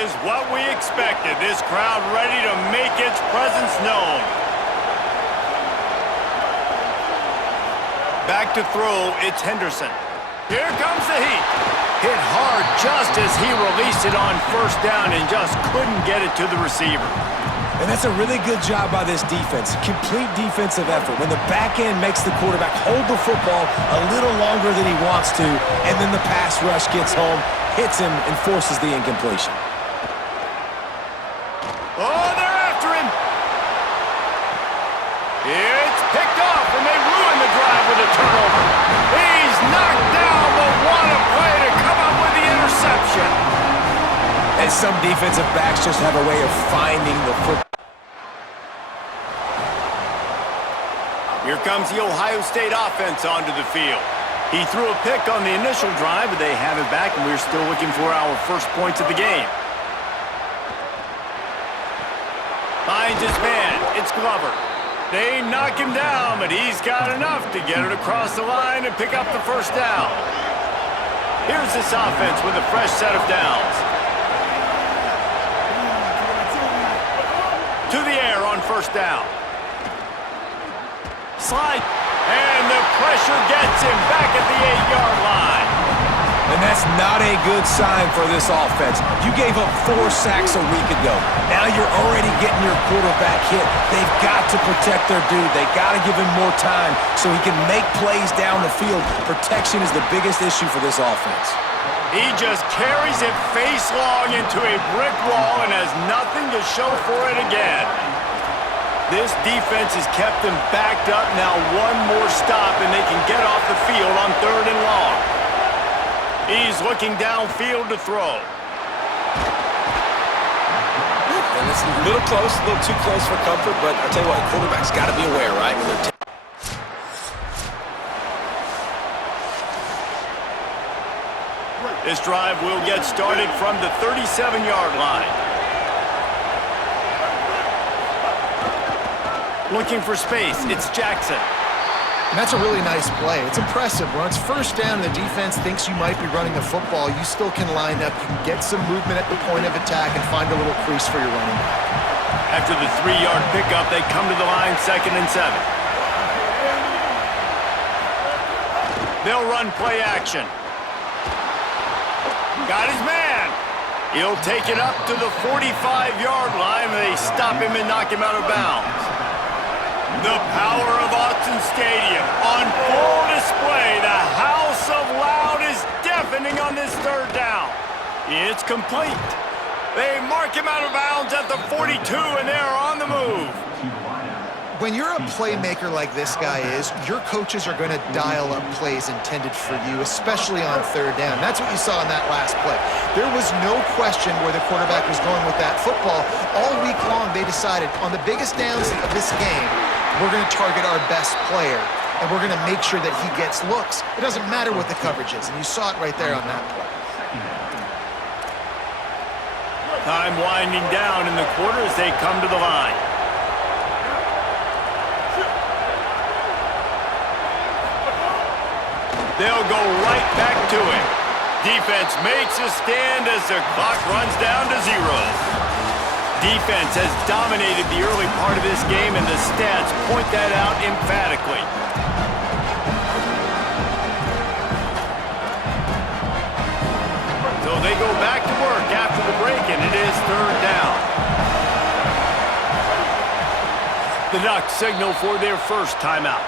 is what we expected. This crowd ready to make its presence known. Back to throw, it's Henderson. Here comes the heat. Hit hard just as he released it on first down and just couldn't get it to the receiver. And that's a really good job by this defense. Complete defensive effort. When the back end makes the quarterback hold the football a little longer than he wants to, and then the pass rush gets home, hits him, and forces the incompletion. Oh, they're after him. It's picked off, and they ruin the drive with a turnover. He's knocked down, but what a play to come up with the interception. And some defensive backs just have a way of finding the football. Here comes the Ohio State offense onto the field. He threw a pick on the initial drive, but they have it back, and we're still looking for our first points of the game. Finds his man. It's Glover. They knock him down, but he's got enough to get it across the line and pick up the first down. Here's this offense with a fresh set of downs. To the air on first down. Slide, and the pressure gets him back at the 8-yard line. And that's not a good sign for this offense. You gave up 4 sacks a week ago. Now you're already getting your quarterback hit. They've got to protect their dude. They got to give him more time so he can make plays down the field. Protection is the biggest issue for this offense. He just carries it face long into a brick wall and has nothing to show for it again. This defense has kept them backed up. Now one more stop and they can get off the field on 3rd and long. He's looking downfield to throw. And it's a little close, a little too close for comfort, but I'll tell you what, the quarterback's got to be aware, right? This drive will get started from the 37-yard line. Looking for space, it's Jackson. And that's a really nice play. It's impressive. When it's first down and the defense thinks you might be running the football, you still can line up. You can get some movement at the point of attack and find a little crease for your running back. After the 3-yard pickup, they come to the line 2nd and 7. They'll run play action. Got his man. He'll take it up to the 45-yard line, and they stop him and knock him out of bounds. The power of Autzen Stadium on full display. The house of loud is deafening on this 3rd down. It's complete. They mark him out of bounds at the 42, and they're on the move. When you're a playmaker like this guy is, your coaches are going to dial up plays intended for you, especially on 3rd down. That's what you saw in that last play. There was no question where the quarterback was going with that football. All week long, they decided on the biggest downs of this game, we're going to target our best player, and we're going to make sure that he gets looks. It doesn't matter what the coverage is, and you saw it right there on that play. Time winding down in the quarter as they come to the line. They'll go right back to it. Defense makes a stand as the clock runs down to 0. Defense has dominated the early part of this game, and the stats point that out emphatically. So they go back to work after the break, and it is 3rd down. The Ducks signal for their first timeout.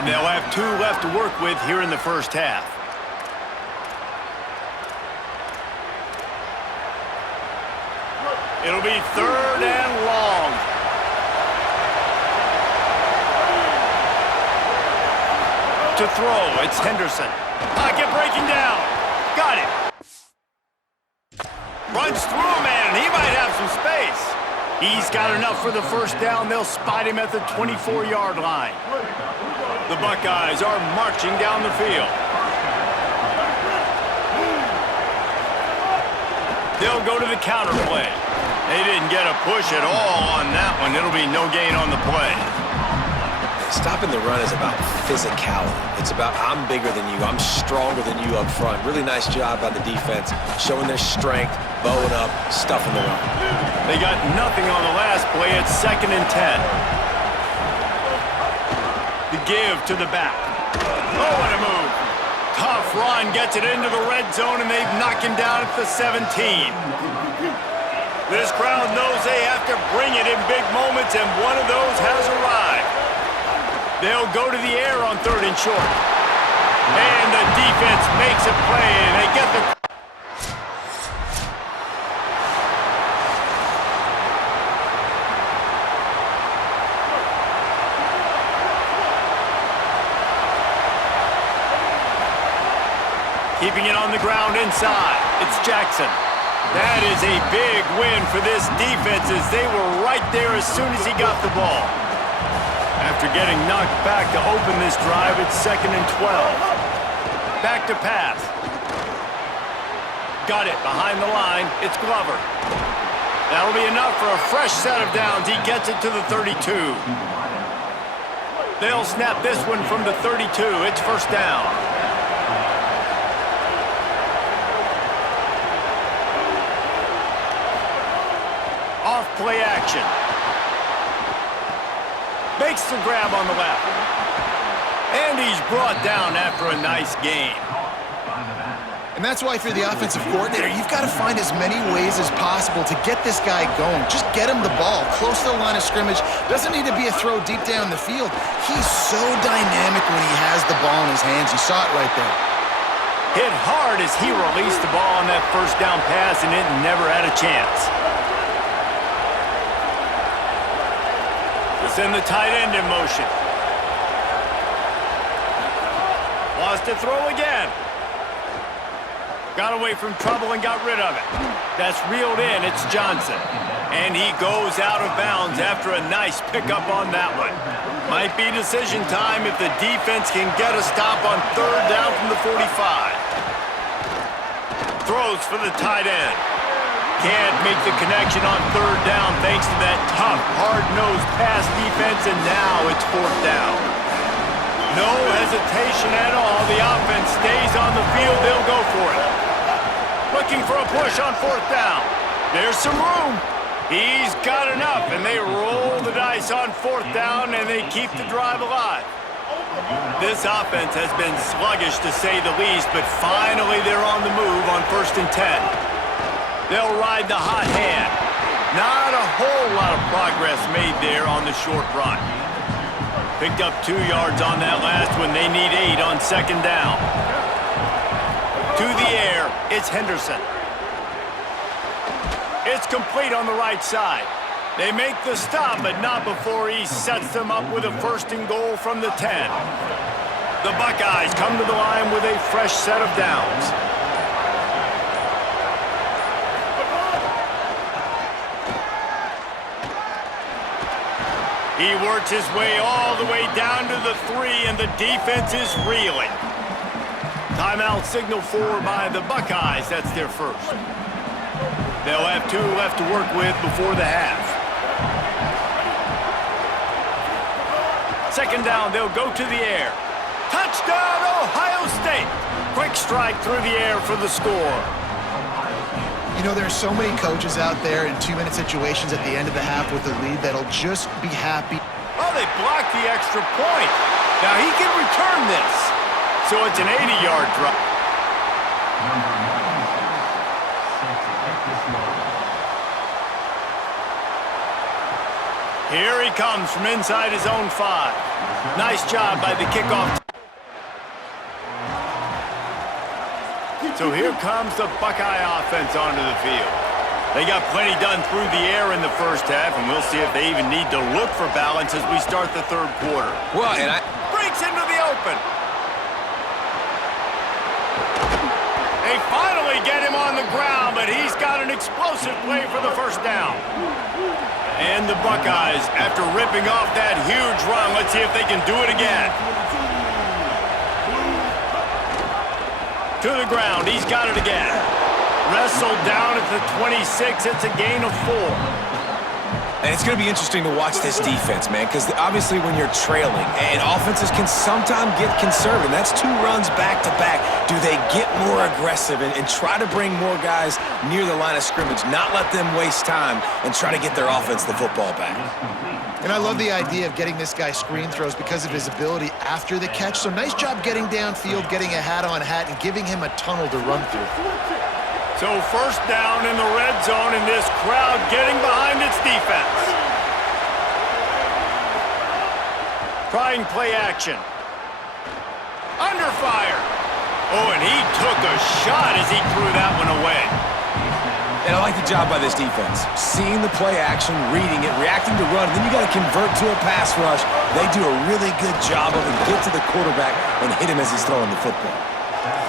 And they'll have 2 left to work with here in the first half. It'll be 3rd and long. To throw, it's Henderson. Pocket breaking down. Got it. Runs through a man, and he might have some space. He's got enough for the first down. They'll spot him at the 24-yard line. The Buckeyes are marching down the field. They'll go to the counter play. They didn't get a push at all on that one. It'll be no gain on the play. Stopping the run is about physicality. It's about I'm bigger than you, I'm stronger than you up front. Really nice job by the defense, showing their strength, bowing up, stuffing the run. They got nothing on the last play. It's 2nd and 10. The give to the back. Oh, what a move. Tough run, gets it into the red zone, and they've knocked him down at the 17. This crowd knows they have to bring it in big moments, and one of those has arrived. They'll go to the air on 3rd and short. And the defense makes a play, and they get the... Keeping it on the ground inside. It's Jackson. That is a big win for this defense as they were right there as soon as he got the ball. After getting knocked back to open this drive, it's 2nd and 12. Back to pass. Got it behind the line. It's Glover. That'll be enough for a fresh set of downs. He gets it to the 32. They'll snap this one from the 32. It's 1st down. Play action. Makes the grab on the left. And he's brought down after a nice gain. And that's why if you're the offensive coordinator, you've got to find as many ways as possible to get this guy going. Just get him the ball close to the line of scrimmage. Doesn't need to be a throw deep down the field. He's so dynamic when he has the ball in his hands. You saw it right there. Hit hard as he released the ball on that 1st down pass, and it never had a chance. Send the tight end in motion. Wants to throw again. Got away from trouble and got rid of it. That's reeled in. It's Johnson. And he goes out of bounds after a nice pickup on that one. Might be decision time if the defense can get a stop on 3rd down from the 45. Throws for the tight end. Can't make the connection on 3rd down thanks to that tough, hard-nosed pass defense, and now it's 4th down. No hesitation at all. The offense stays on the field. They'll go for it. Looking for a push on 4th down. There's some room. He's got enough, and they roll the dice on 4th down, and they keep the drive alive. This offense has been sluggish, to say the least, but finally they're on the move on 1st and 10. They'll ride the hot hand. Not a whole lot of progress made there on the short run. Picked up 2 yards on that last one. They need 8 on 2nd down. To the air, it's Henderson. It's complete on the right side. They make the stop, but not before he sets them up with a 1st and goal from the 10. The Buckeyes come to the line with a fresh set of downs. He works his way all the way down to the 3, and the defense is reeling. Timeout signal for by the Buckeyes. That's their first. They'll have 2 left to work with before the half. 2nd down, they'll go to the air. Touchdown, Ohio State! Quick strike through the air for the score. You know, there are so many coaches out there in 2-minute situations at the end of the half with a lead that'll just be happy. Oh, they blocked the extra point. Now he can return this. So it's an 80-yard drop. Here he comes from inside his own 5. Nice job by the kickoff. So here comes the Buckeye offense onto the field. They got plenty done through the air in the 1st half, and we'll see if they even need to look for balance as we start the 3rd quarter. Well, and breaks into the open. They finally get him on the ground, but he's got an explosive play for the 1st down. And the Buckeyes, after ripping off that huge run, let's see if they can do it again. To the ground, he's got it again. Wrestled down at the 26, it's a gain of 4. And it's going to be interesting to watch this defense, man, because obviously when you're trailing, and offenses can sometimes get conservative. That's 2 runs back-to-back. Do they get more aggressive and try to bring more guys near the line of scrimmage, not let them waste time, and try to get their offense the football back? And I love the idea of getting this guy screen throws because of his ability after the catch. So nice job getting downfield, getting a hat-on-hat, and giving him a tunnel to run through. So first down in the red zone, and this crowd getting behind its defense. Trying play action. Under fire. Oh, and he took a shot as he threw that one away. And I like the job by this defense. Seeing the play action, reading it, reacting to run, then you got to convert to a pass rush. They do a really good job of it, get to the quarterback and hit him as he's throwing the football.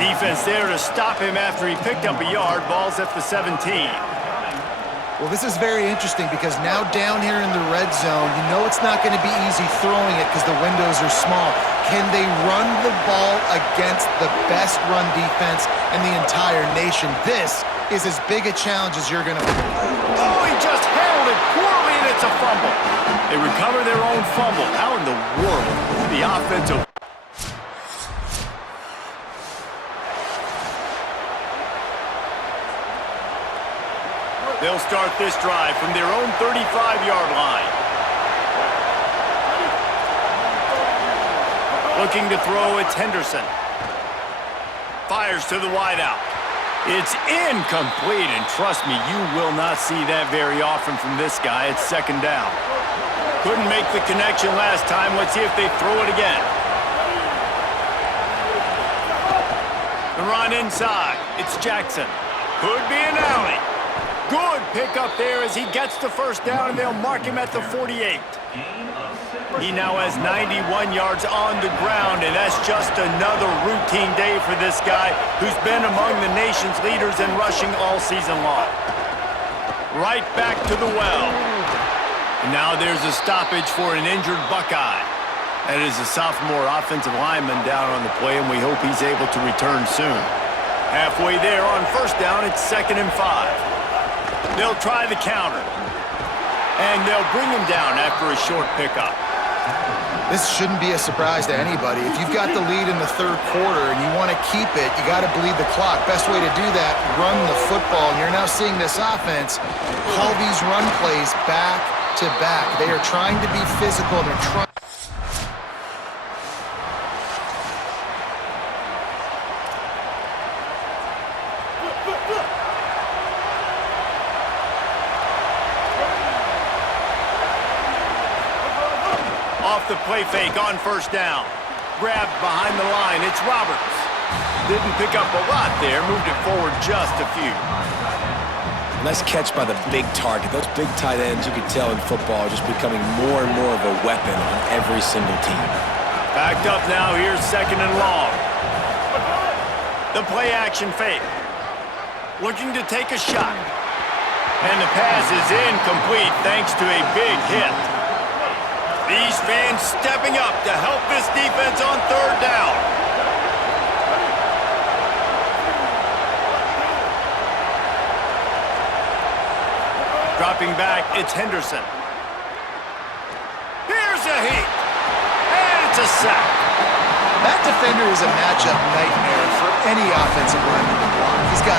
Defense there to stop him after he picked up a yard. Ball's at the 17. Well, this is very interesting because now down here in the red zone, you know it's not going to be easy throwing it because the windows are small. Can they run the ball against the best run defense in the entire nation? This is as big a challenge as you're going to... Oh, he just handled it poorly, and it's a fumble. They recover their own fumble. How in the world is the offensive... They'll start this drive from their own 35-yard line. Looking to throw, it's Henderson. Fires to the wideout. It's incomplete, and trust me, you will not see that very often from this guy. It's second down. Couldn't make the connection last time. Let's see if they throw it again. The run inside. It's Jackson. Could be an alley. Good pickup there as he gets the first down, and they'll mark him at the 48. He now has 91 yards on the ground, and that's just another routine day for this guy who's been among the nation's leaders in rushing all season long. Right back to the well. And now there's a stoppage for an injured Buckeye. That is a sophomore offensive lineman down on the play, and we hope he's able to return soon. Halfway there on first down, it's 2nd and 5. They'll try the counter. And they'll bring him down after a short pickup. This shouldn't be a surprise to anybody. If you've got the lead in the third quarter and you want to keep it, you got to bleed the clock. Best way to do that, run the football. And you're now seeing this offense call these run plays back to back. They are trying to be physical. They're trying. Off the play fake on first down. Grabbed behind the line. It's Roberts. Didn't pick up a lot there. Moved it forward just a few. Nice catch by the big target. Those big tight ends, you can tell in football, are just becoming more and more of a weapon on every single team. Backed up now. Here's 2nd and long. The play action fake. Looking to take a shot. And the pass is incomplete thanks to a big hit. These fans stepping up to help this defense on third down. Dropping back, it's Henderson. Here's a heat. And it's a sack. That defender is a matchup nightmare for any offensive lineman to block. He's got...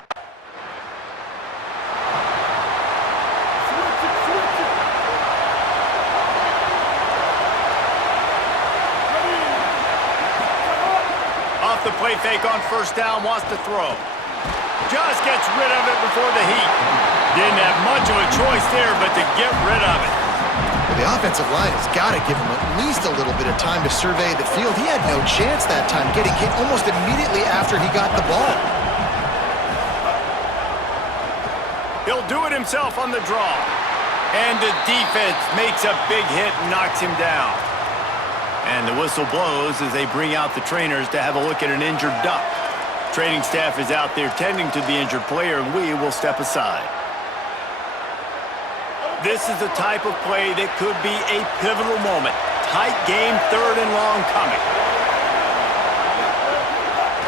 The play fake on first down, wants to throw. Just gets rid of it before the heat. Didn't have much of a choice there, but to get rid of it. Well, the offensive line has got to give him at least a little bit of time to survey the field. He had no chance that time, getting hit almost immediately after he got the ball. He'll do it himself on the draw. And the defense makes a big hit and knocks him down. And the whistle blows as they bring out the trainers to have a look at an injured duck. Training staff is out there tending to the injured player, and we will step aside. This is the type of play that could be a pivotal moment. Tight game, 3rd and long coming.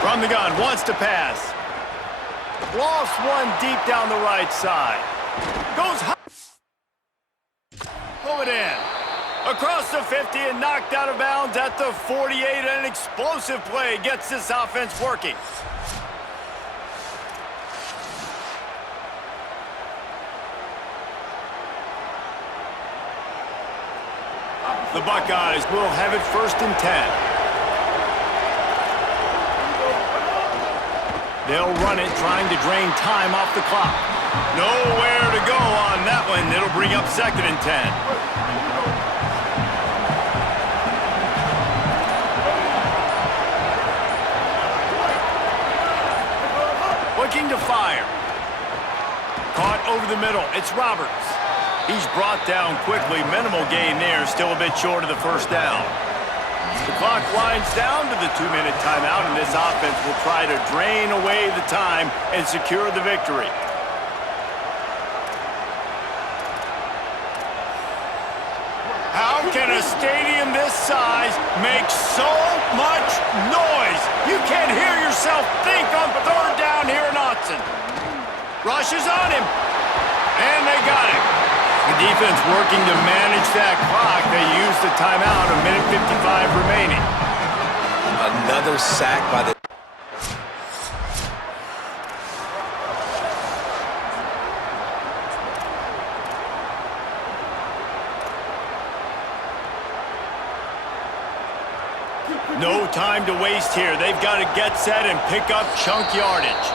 From the gun, wants to pass. Lost one deep down the right side. Goes high. Across the 50 and knocked out of bounds at the 48. An explosive play gets this offense working. The Buckeyes will have it 1st and 10. They'll run it, trying to drain time off the clock. Nowhere to go on that one. It'll bring up 2nd and 10. Looking to fire. Caught over the middle. It's Roberts. He's brought down quickly. Minimal gain there. Still a bit short of the 1st down. The clock winds down to the 2-minute timeout, and this offense will try to drain away the time and secure the victory. How can a stadium this size make so much noise? You can't hear yourself think on 3rd down here in Autzen. Rushes on him, and they got him. The defense working to manage that clock. They used the timeout, 1:55 remaining. Another sack by the... No time to waste here. They've got to get set and pick up chunk yardage.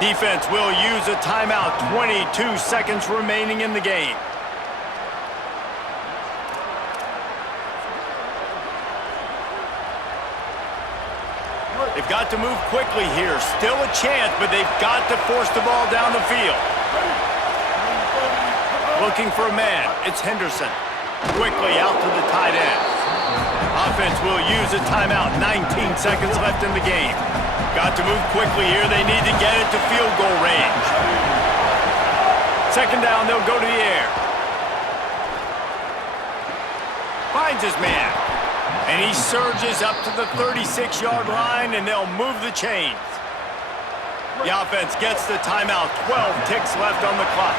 Defense will use a timeout. 22 seconds remaining in the game. They've got to move quickly here. Still a chance, but they've got to force the ball down the field. Looking for a man. It's Henderson. Quickly out to the tight end. Offense will use a timeout. 19 seconds left in the game. Got to move quickly here. They need to get it to field goal range. 2nd down, they'll go to the air. Finds his man. And he surges up to the 36-yard line, and they'll move the chains. The offense gets the timeout. 12 ticks left on the clock.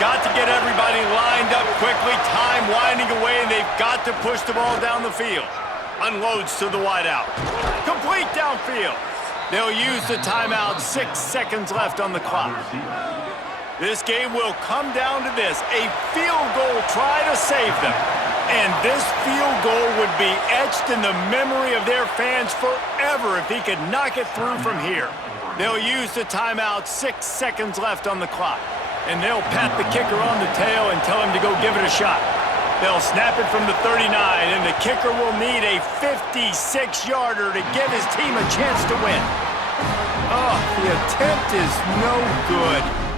Got to get everybody lined up quickly. Time winding away, and they've got to push the ball down the field. Unloads to the wideout. Complete downfield. They'll use the timeout. 6 seconds left on the clock. This game will come down to this. A field goal try to save them. And this field goal would be etched in the memory of their fans forever if he could knock it through from here. They'll use the timeout. 6 seconds left on the clock. And they'll pat the kicker on the tail and tell him to go give it a shot. They'll snap it from the 39, and the kicker will need a 56-yarder to give his team a chance to win. Oh, the attempt is no good.